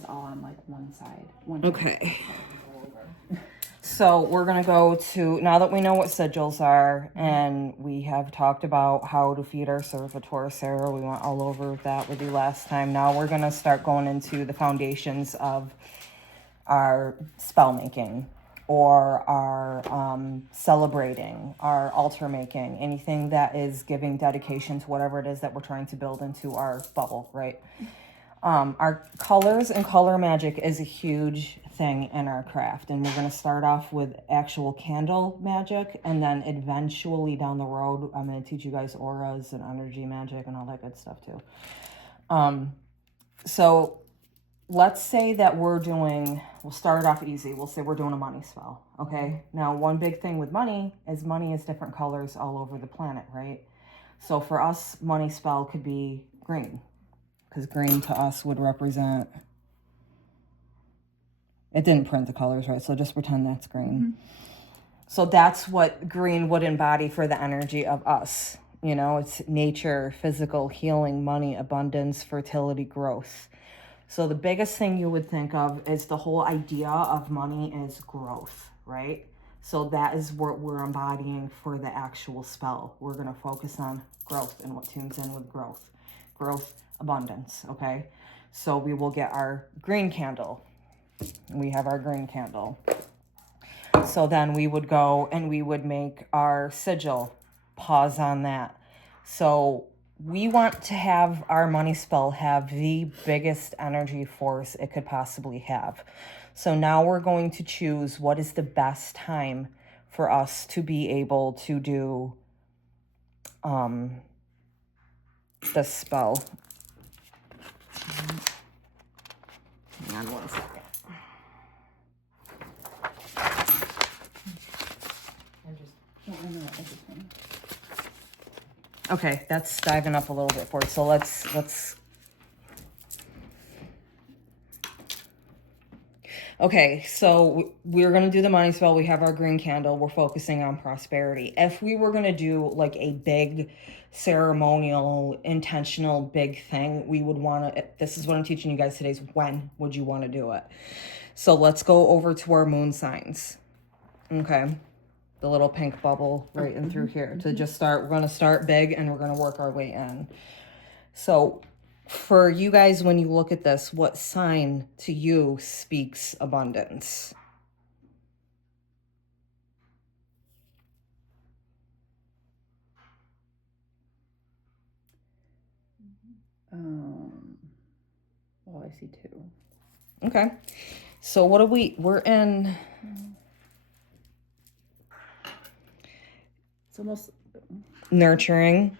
mine's all on like one side. Okay. So we're going to go to, now that we know what sigils are, and we have talked about how to feed our servitor, Sarah, we went all over that with you last time. Now we're going to start going into the foundations of our spell making, or our celebrating, our altar making, anything that is giving dedication to whatever it is that we're trying to build into our bubble, right? Our colors and color magic is a huge thing in our craft, and we're going to start off with actual candle magic, and then eventually down the road I'm going to teach you guys auras and energy magic and all that good stuff too. So let's say that we'll start off easy. We'll say we're doing a money spell, okay? Now, one big thing with money is different colors all over the planet, right? So for us, money spell could be green, because green to us would represent, it didn't print the colors, right? So just pretend that's green. So that's what green would embody for the energy of us. You know, it's nature, physical, healing, money, abundance, fertility, growth. So the biggest thing you would think of is the whole idea of money is growth, right? So that is what we're embodying for the actual spell. We're going to focus on growth and what tunes in with growth. Growth, abundance, okay? So we will get our green candle. We have our green candle. So then we would go and we would make our sigil. Pause on that. So we want to have our money spell have the biggest energy force it could possibly have. So now we're going to choose what is the best time for us to be able to do the spell. Hang on one second. Okay, that's diving up a little bit for it. So let's. Okay, so we're going to do the money spell. We have our green candle. We're focusing on prosperity. If we were going to do like a big ceremonial, intentional big thing, we would want to, this is what I'm teaching you guys today, is when would you want to do it? So let's go over to our moon signs. Okay. The little pink bubble right in through here to just start. We're going to start big and we're going to work our way in. So for you guys, when you look at this, what sign to you speaks abundance? Well, I see two. Okay. So what we're in. It's almost Nurturing.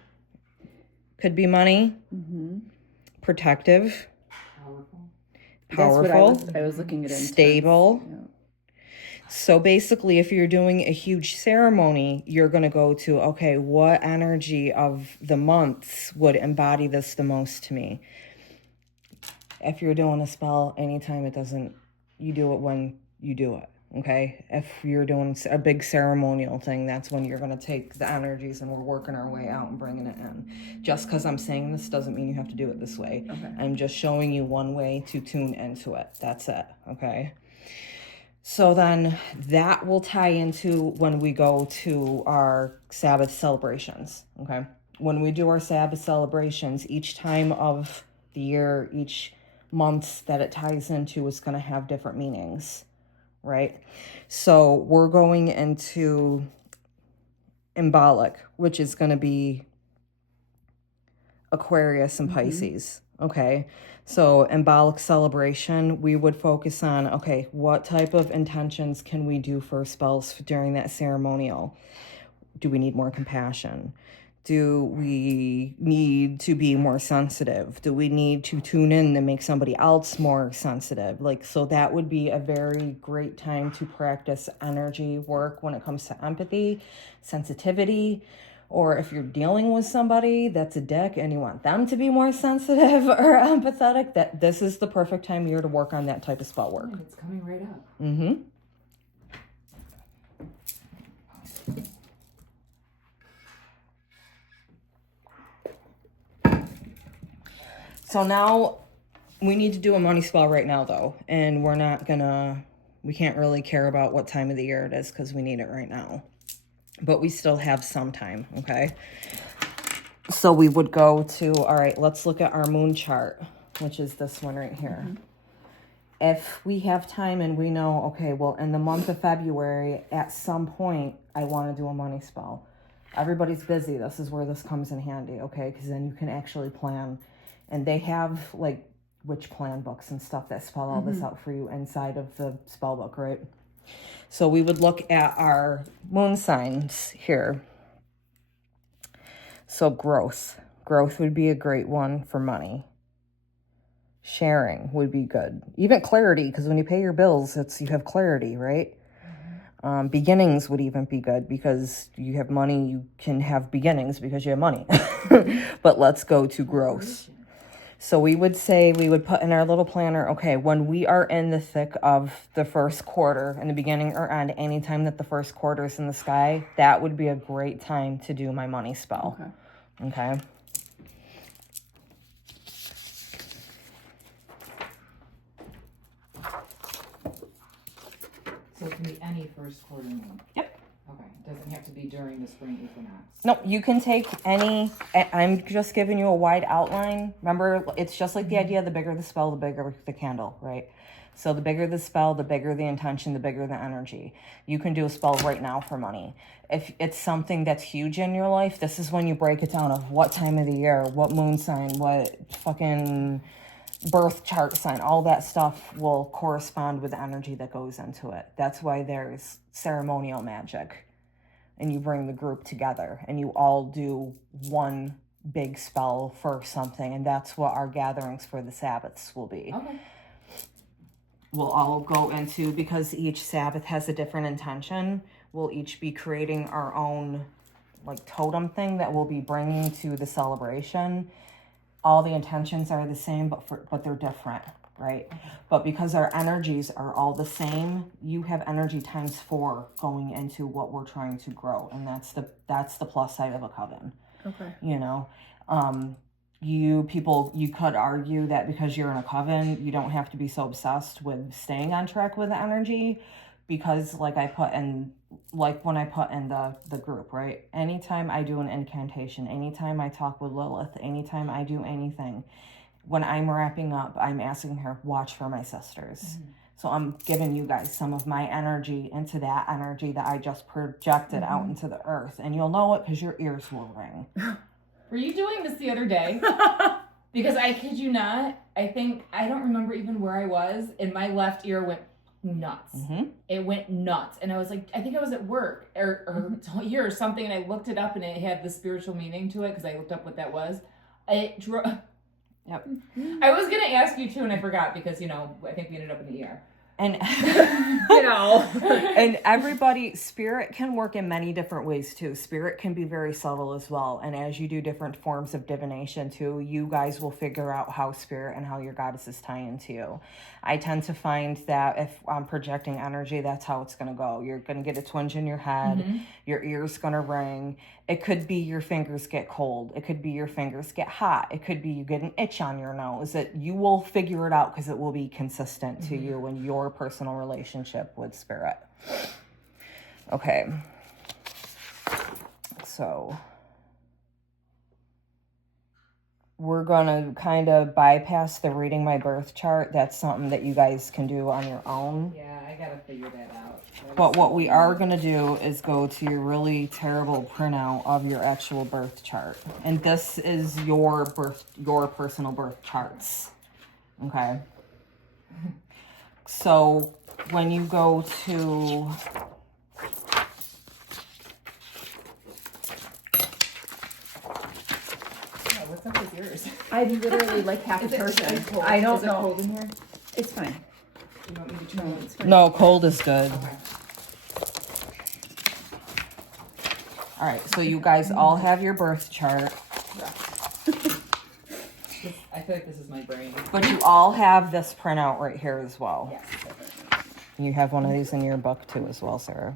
Could be money. Protective. Powerful. That's what I was looking at. Stable. Yeah. So basically, if you're doing a huge ceremony, you're going to go to, okay, what energy of the months would embody this the most to me? If you're doing a spell, anytime it doesn't, you do it when you do it, okay? If you're doing a big ceremonial thing, that's when you're going to take the energies and we're working our way out and bringing it in. Just because I'm saying this doesn't mean you have to do it this way. Okay. I'm just showing you one way to tune into it. That's it, okay? So then that will tie into when we go to our Sabbath celebrations, okay? When we do our Sabbath celebrations, each time of the year, each month that it ties into is going to have different meanings, right? So we're going into embolic, which is going to be Aquarius and Pisces, okay? So embolic celebration, we would focus on, okay, what type of intentions can we do for spells during that ceremonial? Do we need more compassion? Do we need to be more sensitive? Do we need to tune in to make somebody else more sensitive? Like, so that would be a very great time to practice energy work when it comes to empathy, sensitivity, or if you're dealing with somebody that's a dick and you want them to be more sensitive or empathetic, that this is the perfect time of year to work on that type of spell work. It's coming right up. So now We need to do a money spell right now, though. And we can't really care about what time of the year it is because we need it right now. But we still have some time, okay? So we would go to, all right, let's look at our moon chart, which is this one right here. If we have time and we know, okay, well, in the month of February, at some point, I want to do a money spell. Everybody's busy. This is where this comes in handy, okay? Because then you can actually plan. And they have, like, witch plan books and stuff that spell all this out for you inside of the spell book, right? So we would look at our moon signs here. So growth. Growth would be a great one for money. Sharing would be good. Even clarity, because when you pay your bills, you have clarity, right? Beginnings would even be good because you have money. You can have beginnings because you have money. But let's go to growth. So we would say, we would put in our little planner, okay, when we are in the thick of the first quarter, in the beginning or end, anytime that the first quarter is in the sky, that would be a great time to do my money spell. Okay. So it can be any first quarter moon? Yep. Okay, it doesn't have to be during the spring equinox? No, you can take any, I'm just giving you a wide outline. Remember, it's just like the idea, the bigger the spell, the bigger the candle, right? So the bigger the spell, the bigger the intention, the bigger the energy. You can do a spell right now for money. If it's something that's huge in your life, this is when you break it down of what time of the year, what moon sign, what fucking birth chart sign, all that stuff will correspond with the energy that goes into it. That's why there's ceremonial magic. And you bring the group together and you all do one big spell for something. And that's what our gatherings for the Sabbaths will be. Okay. We'll all go into, because each Sabbath has a different intention, we'll each be creating our own like totem thing that we'll be bringing to the celebration. All the intentions are the same, but they're different, right? But because our energies are all the same, you have energy times 4 going into what we're trying to grow, and that's the plus side of a coven. Okay. You know, you could argue that because you're in a coven, you don't have to be so obsessed with staying on track with the energy, because when I put in the group, right? Anytime I do an incantation, anytime I talk with Lilith, anytime I do anything, when I'm wrapping up, I'm asking her, watch for my sisters. So I'm giving you guys some of my energy into that energy that I just projected out into the earth. And you'll know it because your ears will ring. Were you doing this the other day? Because I kid you not, I don't remember even where I was, and my left ear went nuts. It went nuts. And I was like, I think I was at work or here or something, and I looked it up and it had the spiritual meaning to it because I looked up what that was. Yep. I was going to ask you too, and I forgot because, I think we ended up in the ER. And, and everybody, spirit can work in many different ways too. Spirit can be very subtle as well. And as you do different forms of divination too, you guys will figure out how spirit and how your goddesses tie into you. I tend to find that if I'm projecting energy, that's how it's going to go. You're going to get a twinge in your head. Your ear's going to ring. It could be your fingers get cold. It could be your fingers get hot. It could be you get an itch on your nose. You will figure it out because it will be consistent to you and your personal relationship with spirit. Okay. So we're going to kind of bypass the reading my birth chart. That's something that you guys can do on your own. Yeah, I got to figure that out. But what we are going to do is go to your really terrible printout of your actual birth chart. And this is your personal birth charts. Okay. So when you go to What's up with yours? I'm literally like half a person. Cold? I don't Is it know. cold in here? It's fine. You want me to turn it? It's fine. no, cold is good. Okay. All right, so you guys all have your birth chart, I feel like this is my brain. but you all have this printout right here as well. Yes. You have one of these in your book too as well, Sarah.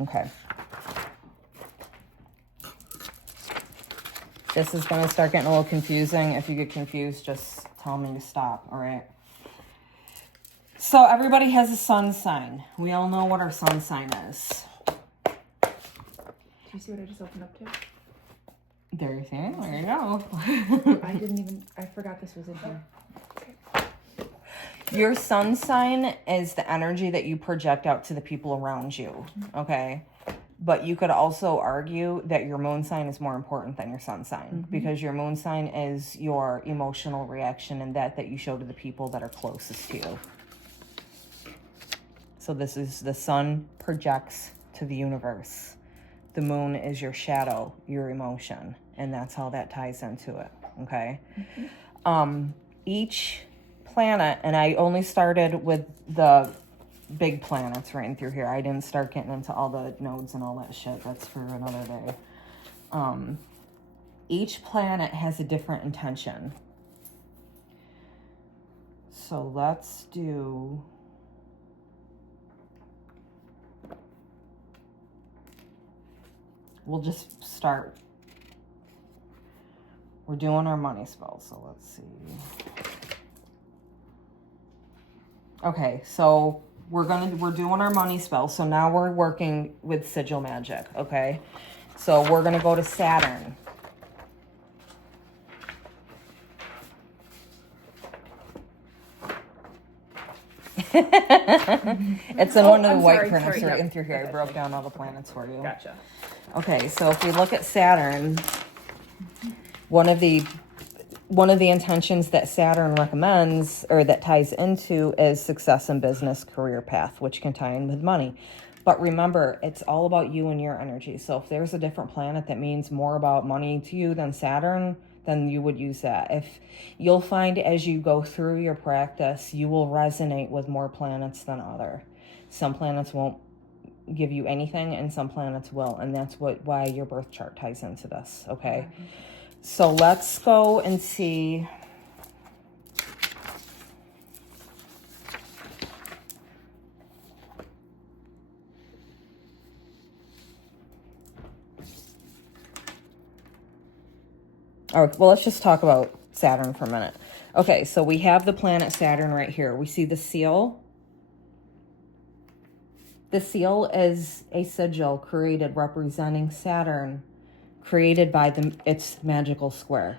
Okay. This is going to start getting a little confusing. If you get confused, just tell me to stop, all right? So everybody has a sun sign. We all know what our sun sign is. Do you see what I just opened up to? There you go. I forgot this was in here. Your sun sign is the energy that you project out to the people around you, okay? But you could also argue that your moon sign is more important than your sun sign because your moon sign is your emotional reaction and that you show to the people that are closest to you. So this is the sun projects to the universe. The moon is your shadow, your emotion, and that's how that ties into it, okay? Each planet, and I only started with the big planets right through here. I didn't start getting into all the nodes and all that shit. That's for another day. Each planet has a different intention. So let's do... We'll just start. We're doing our money spell, so let's see. Okay, so we're doing our money spell. So now we're working with sigil magic, okay? So we're gonna go to Saturn. It's in one of the white prints right in through here. I broke down all the planets for you. Gotcha. Okay, so if we look at Saturn, one of the intentions that Saturn recommends or that ties into is success in business, career path, which can tie in with money. But remember, it's all about you and your energy. So if there's a different planet that means more about money to you than Saturn, then you would use that. If you'll find as you go through your practice, you will resonate with more planets than other. Some planets won't give you anything and some planets will, and that's why your birth chart ties into this, okay? So let's go and see. All right, well, let's just talk about Saturn for a minute. Okay, so we have the planet Saturn right here. We see the seal. The seal is a sigil created representing Saturn, created by its magical square.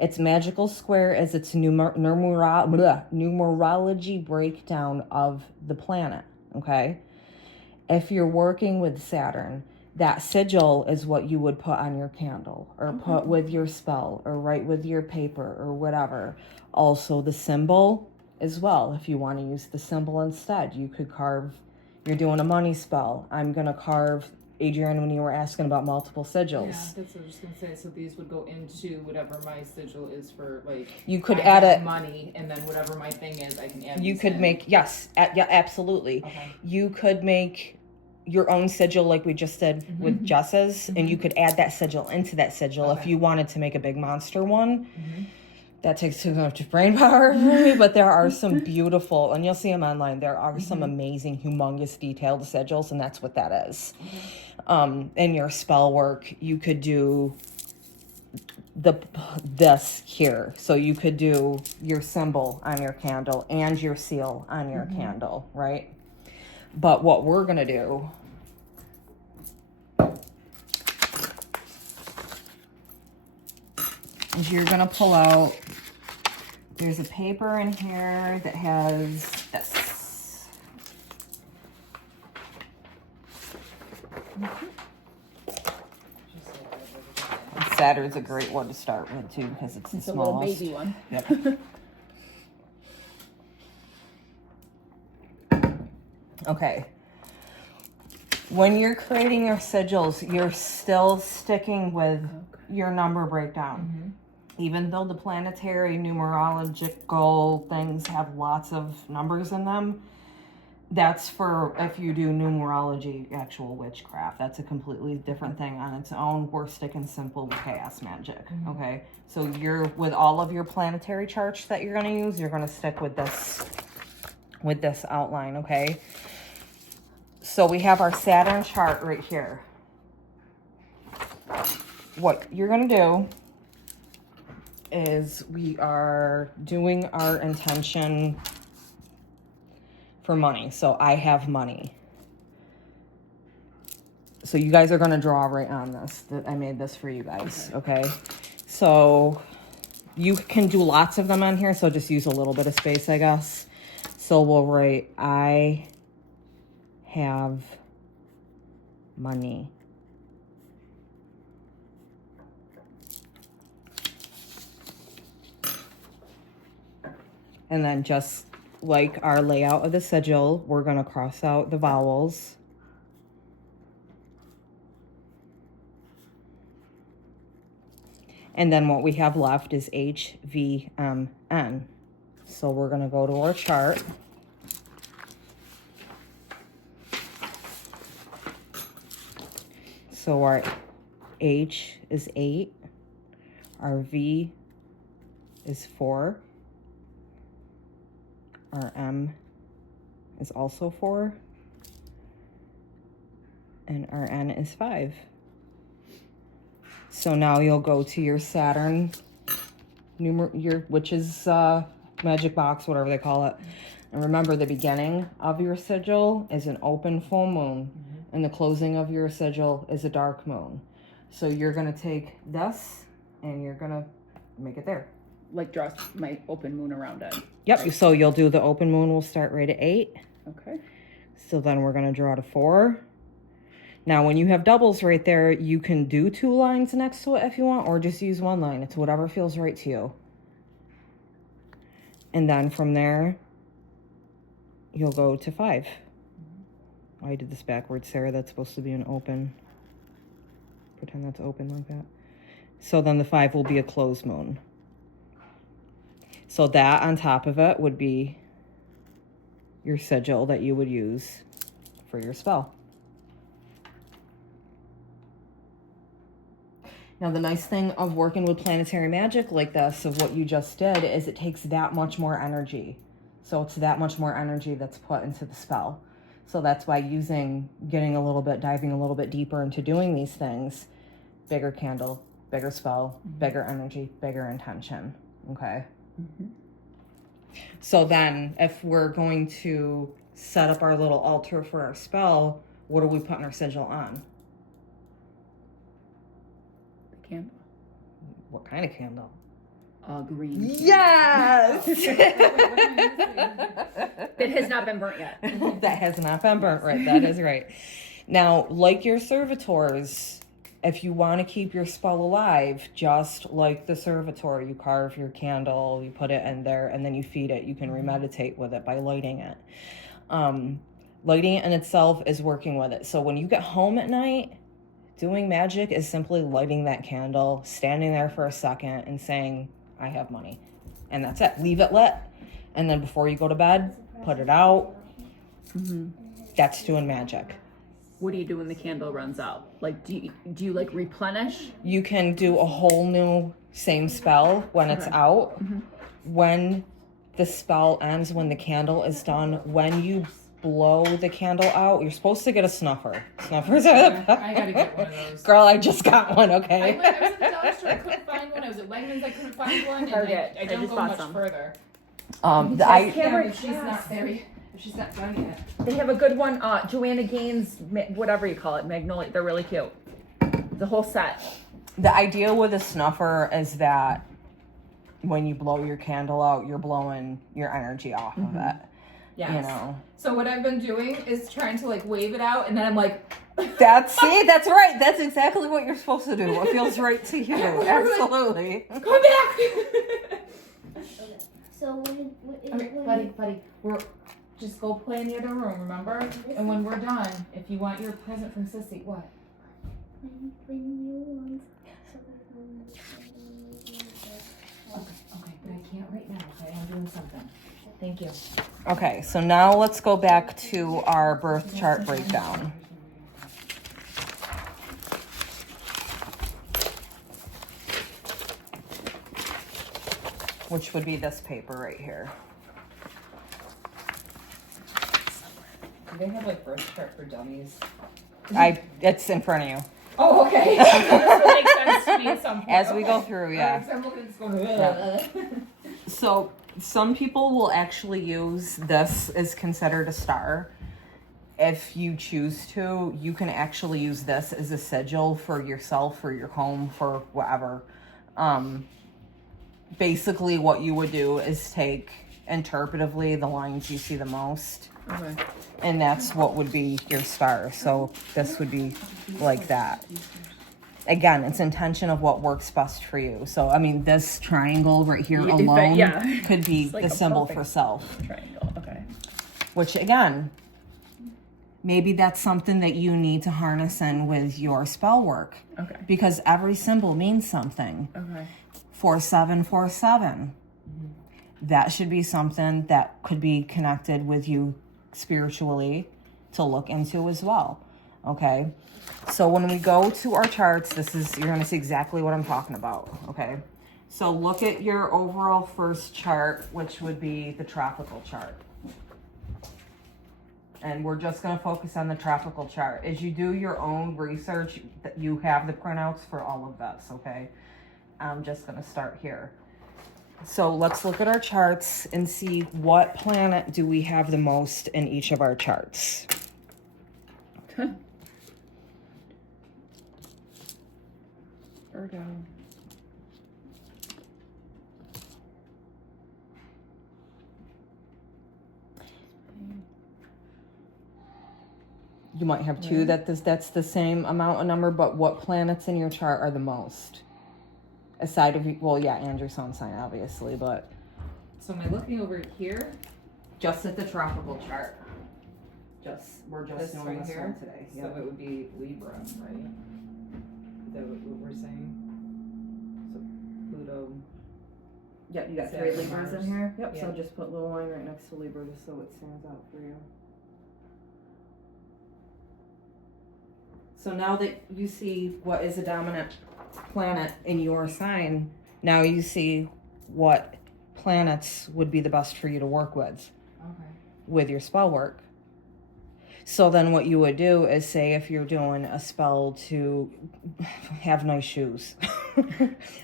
Its magical square is its numerology breakdown of the planet, okay? If you're working with Saturn, that sigil is what you would put on your candle or put with your spell or write with your paper or whatever. Also the symbol as well. If you want to use the symbol instead, you could carve, you're doing a money spell. I'm going to carve, Adrienne, when you were asking about multiple sigils. Yeah, that's what I was just going to say. So these would go into whatever my sigil is for, like, you could I add have it. Money, and then whatever my thing is, I can add You could in. make, yes, yeah, absolutely. Okay. You could make your own sigil like we just did with Jess's, and you could add that sigil into that sigil if you wanted to make a big monster one. That takes too much brain power for me, but there are some beautiful, and you'll see them online, there are some amazing, humongous, detailed sigils, and that's what that is. In your spell work, you could do this here. So you could do your symbol on your candle and your seal on your candle, right? But what we're going to do is you're going to pull out, there's a paper in here that has this. Saturn's a great one to start with too because it's the smallest. A little baby one. Yep. Okay. When you're creating your sigils, you're still sticking with your number breakdown. Even though the planetary numerological things have lots of numbers in them, that's for if you do numerology, actual witchcraft. That's a completely different thing on its own. We're sticking simple with chaos magic, okay? So you're, with all of your planetary charts that you're going to use, you're going to stick with this outline, okay? So we have our Saturn chart right here. What you're going to do is we are doing our intention for money. So I have money. So you guys are going to draw right on this. I made this for you guys, okay? So you can do lots of them on here, so just use a little bit of space, I guess. So we'll write, I have money. And then just like our layout of the sigil, we're going to cross out the vowels. And then what we have left is HVMN. So we're going to go to our chart. So our H is 8. Our V is 4. Our M is also 4. And our N is 5. So now you'll go to your Saturn, which is magic box, whatever they call it. And remember, the beginning of your sigil is an open full moon, and the closing of your sigil is a dark moon. So you're going to take this, and you're going to make it there. Like draw my open moon around it. Yep, Right. So you'll do the open moon. We'll start right at 8. Okay. So then we're going to draw to 4. Now, when you have doubles right there, you can do 2 lines next to it if you want, or just use 1 line. It's whatever feels right to you. And then from there, you'll go to 5. Oh, I did this backwards, Sarah. That's supposed to be an open. Pretend that's open like that. So then the 5 will be a closed moon. So that on top of it would be your sigil that you would use for your spell. Now, the nice thing of working with planetary magic like this, of what you just did, is it takes that much more energy. So it's that much more energy that's put into the spell. So that's why diving a little bit deeper into doing these things, bigger candle, bigger spell, bigger energy, bigger intention, okay? Mm-hmm. So then if we're going to set up our little altar for our spell, what are we putting our sigil on? Candle. What kind of candle? Green. Yes! That has not been burnt yet. That has not been burnt, right? That is right. Now, like your servitors, if you want to keep your spell alive, just like the servitor, you carve your candle, you put it in there, and then you feed it. You can remeditate with it by lighting it. Lighting it in itself is working with it. So when you get home at night, doing magic is simply lighting that candle, standing there for a second, and saying, I have money. And that's it. Leave it lit. And then before you go to bed, put it out. Mm-hmm. That's doing magic. What do you do when the candle runs out? Like, do you like replenish? You can do a whole new same spell when it's out. Mm-hmm. When the spell ends, when the candle is done, when you blow the candle out, you're supposed to get a snuffer. Snuffers are the best. I gotta get one of those. Girl, I just got one, okay? I was at the dollar store, I couldn't find one. I was at Wegmans, I couldn't find one. And I don't go much further. If she's not done yet. They have a good one, Joanna Gaines, whatever you call it, Magnolia. They're really cute. The whole set. The idea with a snuffer is that when you blow your candle out, you're blowing your energy off of it. Yes. You know. So what I've been doing is trying to like wave it out, and then I'm like. That's right. That's exactly what you're supposed to do. What feels right to you. Absolutely. Come back. So Buddy, we're just go play in the other room, remember? And when we're done, if you want your present from Sissy, what? Okay, but I can't right now, okay? I'm doing something. Thank you. Okay, so now let's go back to our birth chart breakdown. Which would be this paper right here. Do they have like birth chart for dummies? It's in front of you. Oh, okay. This will make sense to me at some point. As we go through, yeah. So I'm looking at this going, So some people will actually use this as considered a star. If you choose to, you can actually use this as a sigil for yourself, for your home, for whatever. Basically what you would do is take interpretively the lines you see the most. Okay. And that's what would be your star. So this would be like that. Again, it's intention of what works best for you. So, I mean, this triangle right here alone could be like the a symbol perfect for self. Triangle. Okay. Which, again, maybe that's something that you need to harness in with your spell work. Okay. Because every symbol means something. Okay. 4747. That should be something that could be connected with you spiritually to look into as well. Okay. So when we go to our charts, you're going to see exactly what I'm talking about. Okay. So look at your overall first chart, which would be the tropical chart. And we're just going to focus on the tropical chart. As you do your own research, you have the printouts for all of this. Okay. I'm just going to start here. So let's look at our charts and see what planet do we have the most in each of our charts. Virgo. You might have two that's the same amount of number, but what planets in your chart are the most? Aside of, well, yeah, and your sun sign, obviously, but... So am I looking over here? Just at the tropical chart. We're just This doing right this here? one today. So it would be Libra, right? Is that what we're saying? So Pluto. Yep, you got Saturn, 3 Libras Mars. in here. Yep, Yeah. so just put a little line right next to Libra just so it stands out for you. So now that you see what is a dominant planet in your sign, now you see what planets would be the best for you to work with your spell work. So then what you would do is say if you're doing a spell to have nice shoes,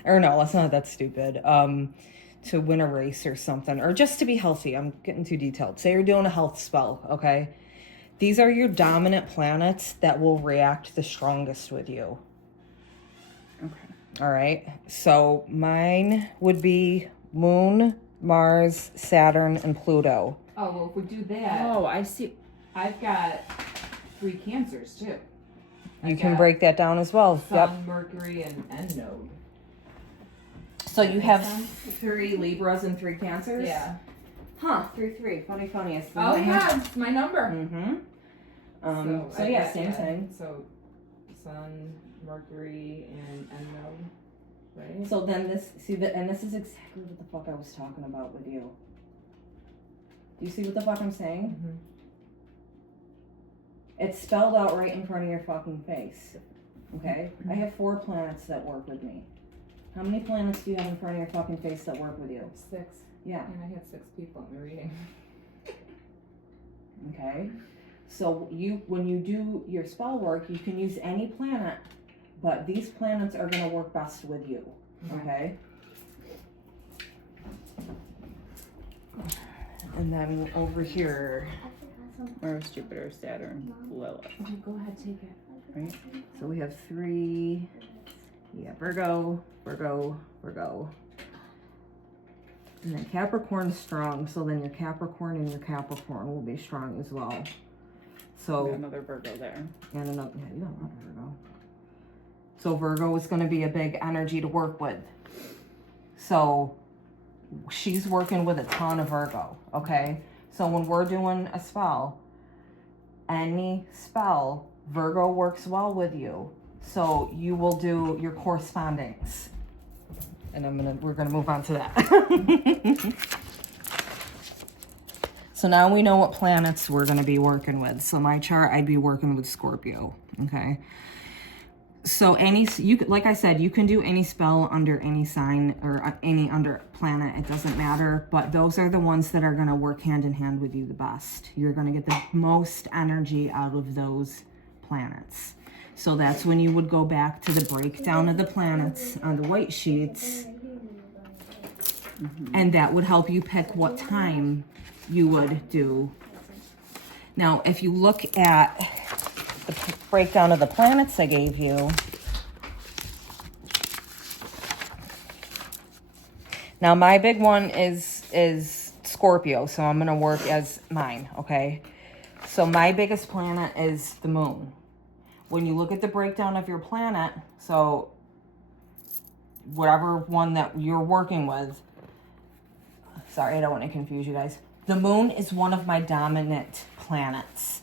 or no, that's not that stupid, to win a race or something, or just to be healthy. I'm getting too detailed. Say you're doing a health spell, okay? These are your dominant planets that will react the strongest with you. Okay. All right. So mine would be Moon, Mars, Saturn, and Pluto. Oh, well, if we do that, Oh, I see. I've got 3 Cancers too. You I've can got break that down as well. Sun, Yep. Mercury, and End Node. So you have sense? 3 Libras and 3 Cancers? Yeah. Huh, 3. Funny. Oh, yeah, it's my number. Mm-hmm. So I've yeah, got- same thing. So Sun, Mercury, and End Node, right? So then this is exactly what the fuck I was talking about with you. Do you see what the fuck I'm saying? Mhm. It's spelled out right in front of your fucking face. Okay? I have 4 planets that work with me. How many planets do you have in front of your fucking face that work with you? 6. Yeah. And I had 6 people in the reading. Okay? So when you do your spell work, you can use any planet, but these planets are going to work best with you. Okay? And then over here, Mars, Jupiter, Saturn, Lilith. Go ahead, take it. Right? so we have 3. Yeah, Virgo. And then Capricorn's strong, so then your Capricorn and your Capricorn will be strong as well. We So, got another Virgo there. and another, yeah, you got another Virgo. So Virgo is going to be a big energy to work with. So she's working with a ton of Virgo, okay? So when we're doing a spell, any spell, Virgo works well with you. So you will do your correspondings. And we're gonna move on to that. So now we know what planets we're gonna be working with. So my chart, I'd be working with Scorpio, okay? So like I said, you can do any spell under any sign or any under planet, it doesn't matter, but those are the ones that are gonna work hand in hand with you the best. You're gonna get the most energy out of those planets. So that's when you would go back to the breakdown of the planets on the white sheets. And that would help you pick what time you would do. Now, if you look at the breakdown of the planets I gave you, now my big one is Scorpio, so I'm going to work as mine, okay? So my biggest planet is the moon. When you look at the breakdown of your planet, so whatever one that you're working with, sorry, I don't want to confuse you guys. The moon is one of my dominant planets.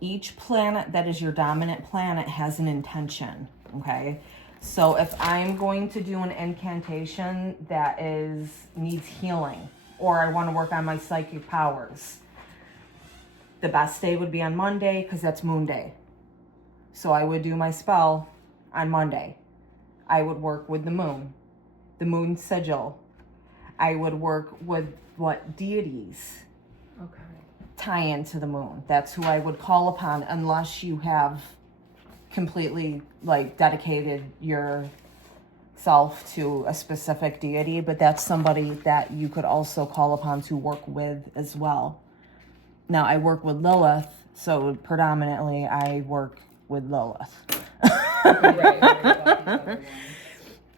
Each planet that is your dominant planet has an intention, okay? So if I'm going to do an incantation that needs healing, or I want to work on my psychic powers, the best day would be on Monday because that's moon day. So I would do my spell on Monday. I would work with the moon sigil. I would work with what deities tie into the moon. That's who I would call upon, unless you have completely like dedicated yourself to a specific deity, but that's somebody that you could also call upon to work with as well. Now I work with Lilith, so predominantly I work with Lilith.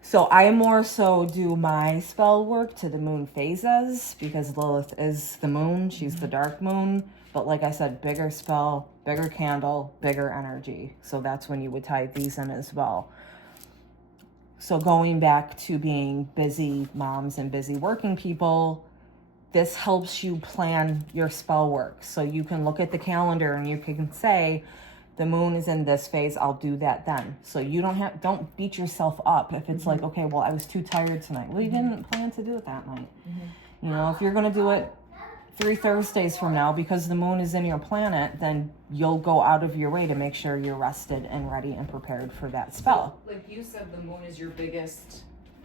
So I more so do my spell work to the moon phases because Lilith is the moon. She's the dark moon. But like I said, bigger spell, bigger candle, bigger energy. So that's when you would tie these in as well. So going back to being busy moms and busy working people, this helps you plan your spell work. So you can look at the calendar and you can say, the moon is in this phase, I'll do that then. So you don't beat yourself up if it's like, okay, well, I was too tired tonight. Well, you didn't plan to do it that night. You know, if you're going to do it 3 Thursdays from now because the moon is in your planet, then you'll go out of your way to make sure you're rested and ready and prepared for that spell. Like you said, the moon is your biggest.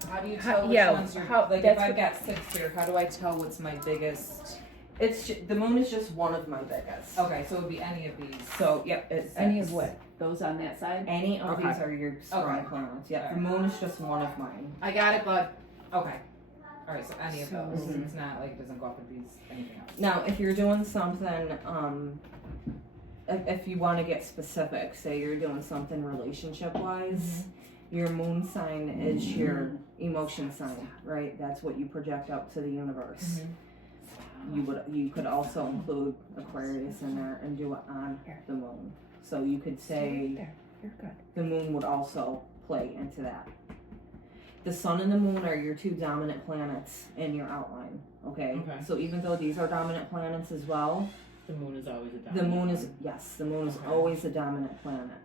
How do you tell which one's your... Like if I've got 6 here, how do I tell what's my biggest... The moon is just one of my biggest. Okay, so it would be any of these. So, yep. It's Any of what? Those on that side? Any of Okay. these are your strong planets. Yeah, the moon is just one of mine. I got it, bud. Okay. All right, so any of those. Mhm. It's not like it doesn't go up with these, anything else. Now, if you're doing something, if you want to get specific, say you're doing something relationship-wise, your moon sign is your emotion sign, right? That's what you project out to the universe. You could also include Aquarius in there and do it on the moon. So you could say You're good. the moon would also play into that. The sun and the moon are your 2 dominant planets in your outline, okay? So even though these are dominant planets as well, The moon is always a dominant. the moon is, yes, the moon is always a dominant planet.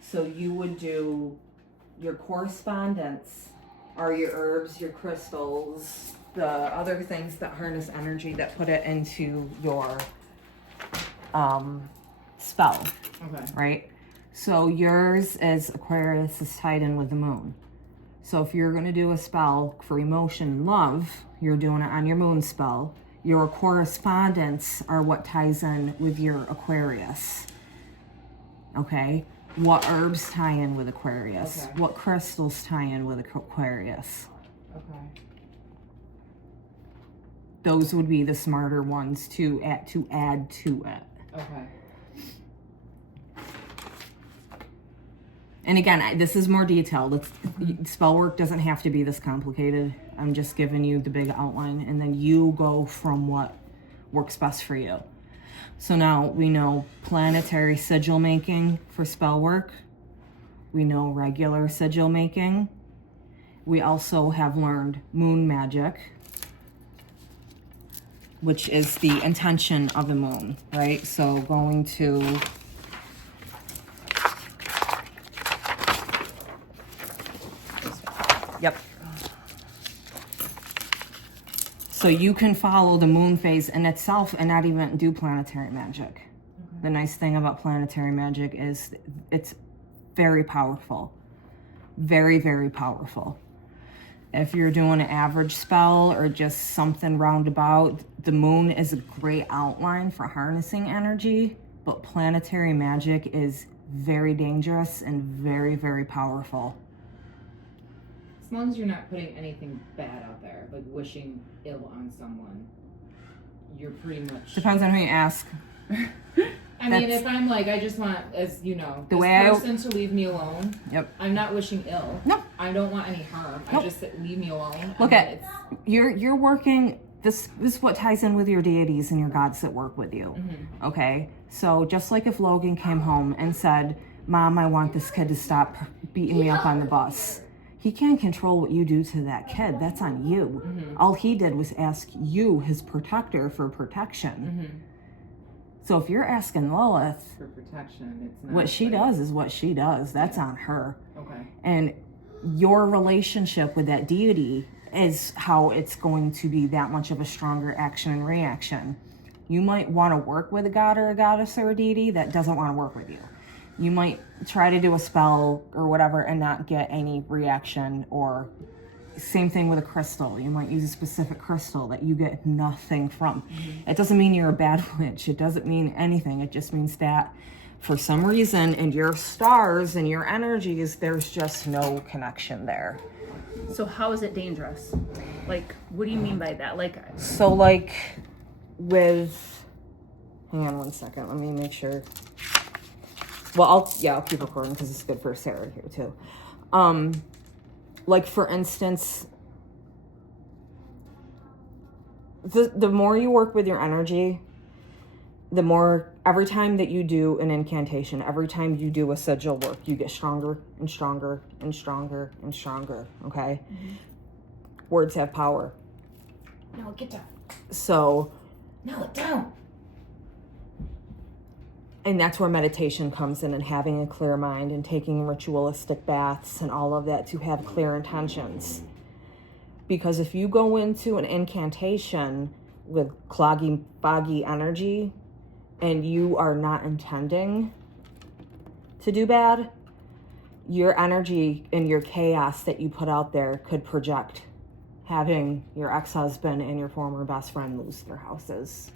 So you would do your correspondence are your herbs, your crystals, the other things that harness energy that put it into your spell, right? So yours is Aquarius is tied in with the moon. So if you're going to do a spell for emotion and love, you're doing it on your moon spell. Your correspondence are what ties in with your Aquarius. Okay? What herbs tie in with Aquarius? What crystals tie in with Aquarius? Those would be the smarter ones to add to it. And again, this is more detailed. Spell work doesn't have to be this complicated. I'm just giving you the big outline, and then you go from what works best for you. So now we know planetary sigil making for spell work. We know regular sigil making. We also have learned moon magic, which is the intention of the moon, right? So going to... Yep. So you can follow the moon phase in itself and not even do planetary magic. The nice thing about planetary magic is it's very powerful. Very, very powerful. If you're doing an average spell or just something roundabout, the moon is a great outline for harnessing energy, but planetary magic is very dangerous and very, very powerful. As long as you're not putting anything bad out there, like wishing ill on someone, you're pretty much... Depends on who you ask. I mean, if I'm like, I just want, as you know, The this way person to leave me alone. Yep. I'm not wishing ill. Nope. I don't want any harm. Nope. I just said, leave me alone. Look at, you're working, this is what ties in with your deities and your gods that work with you. Mm-hmm. Okay? So just like if Logan came home and said, Mom, I want this kid to stop beating me up on the bus. He can't control what you do to that kid. That's on you. Mm-hmm. All he did was ask you, his protector, for protection. Mm-hmm. So if you're asking Lilith, For protection, it's not... what she does is what she does. That's on her. Okay. And your relationship with that deity is how it's going to be that much of a stronger action and reaction. You might want to work with a god or a goddess or a deity that doesn't want to work with you. You might try to do a spell or whatever and not get any reaction, or same thing with a crystal. You might use a specific crystal that you get nothing from. Mm-hmm. It doesn't mean you're a bad witch. It doesn't mean anything. It just means that for some reason in your stars and your energies, there's just no connection there. So how is it dangerous? Like, what do you mean by that? Like, So like with, hang on one second. Let me make sure. Well, I'll keep recording because it's good for Sarah here too. Like for instance, the more you work with your energy, the more, every time that you do an incantation, every time you do a sigil work, you get stronger and stronger and stronger and stronger, okay? Mm-hmm. Words have power. No, get down. So... No, don't. And that's where meditation comes in, and having a clear mind and taking ritualistic baths and all of that to have clear intentions. Because if you go into an incantation with cloggy, foggy energy and you are not intending to do bad, your energy and your chaos that you put out there could project having your ex-husband and your former best friend lose their houses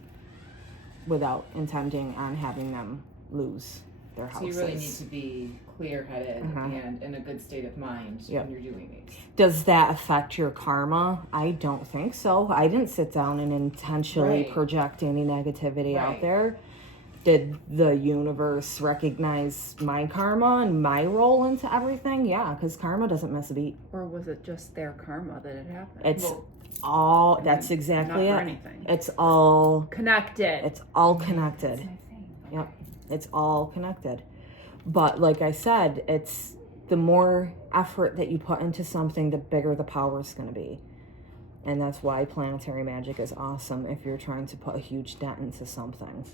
without intending on having them lose their houses. So you really need to be clear-headed and in a good state of mind when you're doing these. Does that affect your karma? I don't think so. I didn't sit down and intentionally project any negativity out there. Did the universe recognize my karma and my role into everything? Yeah, because karma doesn't miss a beat. or was it just their karma that it happened? It's all, that's exactly not for it. anything. It's all Connected. It's all connected. Yep. It's all connected. But like I said, it's the more effort that you put into something, the bigger the power is going to be. And that's why planetary magic is awesome if you're trying to put a huge dent into something.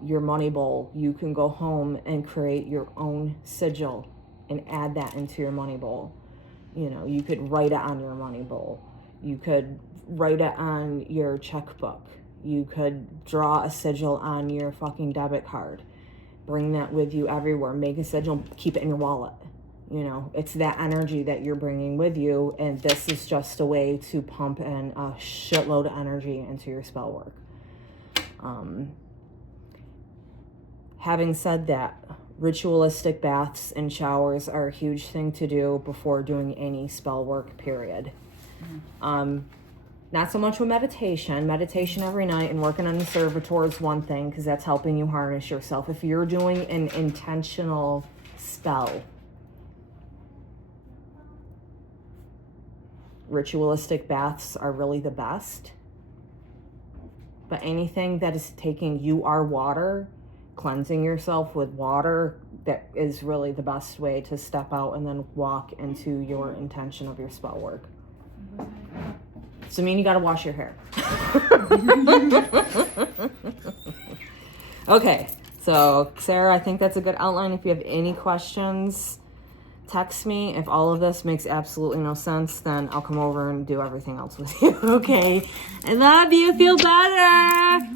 Your money bowl, you can go home and create your own sigil and add that into your money bowl. You know, you could write it on your money bowl. You could write it on your checkbook. You could draw a sigil on your fucking debit card. Bring that with you everywhere. Make a sigil, keep it in your wallet. You know, it's that energy that you're bringing with you, and this is just a way to pump in a shitload of energy into your spell work. Having said that, ritualistic baths and showers are a huge thing to do before doing any spell work, period. Not so much with meditation. Meditation every night and working on the servitor is one thing, because that's helping you harness yourself. If you're doing an intentional spell, ritualistic baths are really the best. But anything that is taking, you are water, cleansing yourself with water, that is really the best way to step out and then walk into your intention of your spell work. So I mean, you gotta wash your hair. Okay, so Sarah, I think that's a good outline. If you have any questions, text me. If all of this makes absolutely no sense, then I'll come over and do everything else with you. Okay, I love you. Feel better.